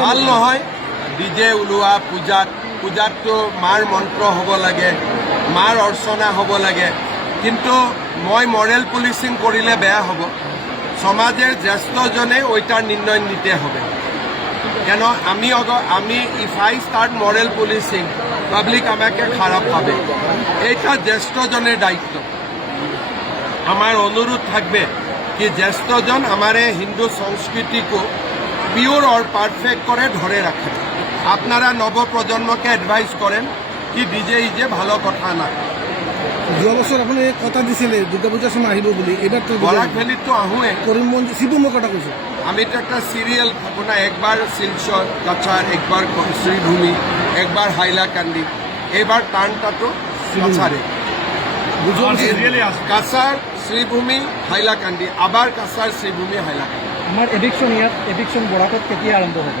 ভালো নহয় ডিজে ওলোৱা, পূজাত পূজাততো মাৰ মন্ত্ৰ হ'ব লাগে, মাৰ অৰ্চনা হ'ব লাগে। কিন্তু মই মৰেল পুলিচিং কৰিলে বেয়া হ'ব। সমাজের জ্যেষ্ঠজনে ওইটার নির্ণয় নিতে হবে। কেন, আমি আমি if I start moral policing public আমাকে খারাপ পাবে এইটা জ্যেষ্ঠজনের দায়িত্ব। আমার অনুরোধ থাকবে কি জ্যেষ্ঠজন আমার হিন্দু সংস্কৃতিকে পিওর আর পারফেক্ট করে ধরে রাখেন। আপনারা নবপ্রজন্মকে অ্যাডভাইস করেন কি ডিজে ইজে ভালো কথা না। যোৱা বছৰ আপুনি কথা দিছিলে দুৰ্গা পূজাৰ সময় আহিব বুলি। এইবাৰ তো বরাক ভ্যালিত আহোঁয়ে। কৰিমগঞ্জ মই কথা কৈছোঁ আমি তো একটা সিরিয়াল থাকব না একবার শিলচর কাছাড় একবার শ্রীভূমি একবার হাইলাকান্দি। এবার টার্নটা তো কাছাড় শ্রীভূমি হাইলাকান্দি। আবার কাছাড় শ্রীভূমি হাইলাকান্দি। আমাৰ এডিকশ্যন ইয়াত এডিকশ্যন বৰাকত কেতিয়া আৰম্ভ হ'ব?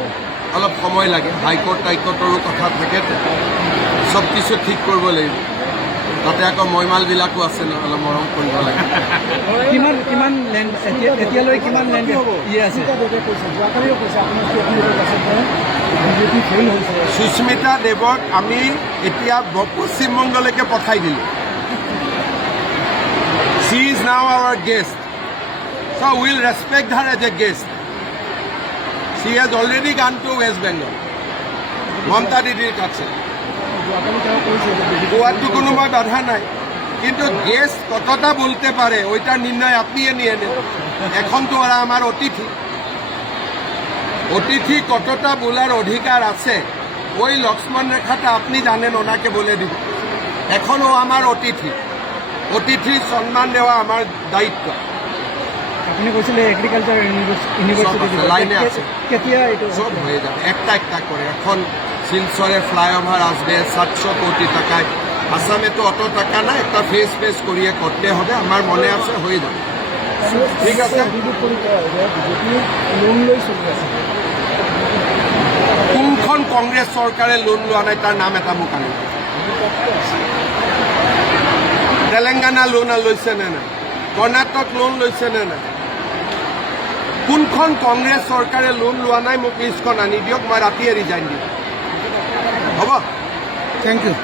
অলপ সময় লাগে হাইকোর্ট টাইকোর্টৰো কথা থাকে চব কিছু ঠিক কৰিব লাগিব। তাতে আকৌ মৈমালবিলাকো আছে ন অলপ মৰম কৰিব লাগে। কিমান কিমান লেণ্ড এতিয়া এতিয়ালৈ কিমান লেণ্ড ইয়ে আছে? সুস্মিতা দেৱক আমি এতিয়া পশ্চিমবংগলৈকে পঠাই দিলোঁ। She is now our guest so' will respect her as a guest she has already gone to West Bengal Mamata দিদিৰ কাছে। গোয়াতো কোনো মই বাধা নাই। কিন্তু গেস্ট কতটা বলতে পারে ওইটার নির্ণয় আপনি নিয়ে নেন। এখন তো ওরা আমার অতিথি। অতিথি কতটা বলার অধিকার আছে, ওই লক্ষ্মণ রেখাটা আপনি জানেন, ওনাকে বলে দিব এখনও আমার অতিথি। অতিথির সম্মান দেওয়া আমার দায়িত্ব। আপুনি এগ্ৰিকালচাৰ সব আছে, লাইনে আছে। কেতিয়া এইটো সব হয়ে যাবে। একটা একটা করে। এখন শিলচরে ফ্লাইওভার আসবে সাতশো কোটি টাকায়। আসামে তো অত টাকা না একটা ফেস ফেস করিয়ে করতে হবে। আমার মনে আছে হয়ে যাবে। ঠিক আছে? কোনখন কংগ্ৰেছ চৰকাৰে লোন লোৱা নাই তাৰ নাম এটা মোক আনিব তেলেংগানা লোন লৈছে নে নাই কৰ্ণাটক লোন লৈছে নে নাই কোনখন কংগ্ৰেছ চৰকাৰে লোন লোৱা নাই মোক লিষ্টখন আনি দিয়ক মই ৰাতিয়ে ৰিজাইন দিম। হ'ব? Thank you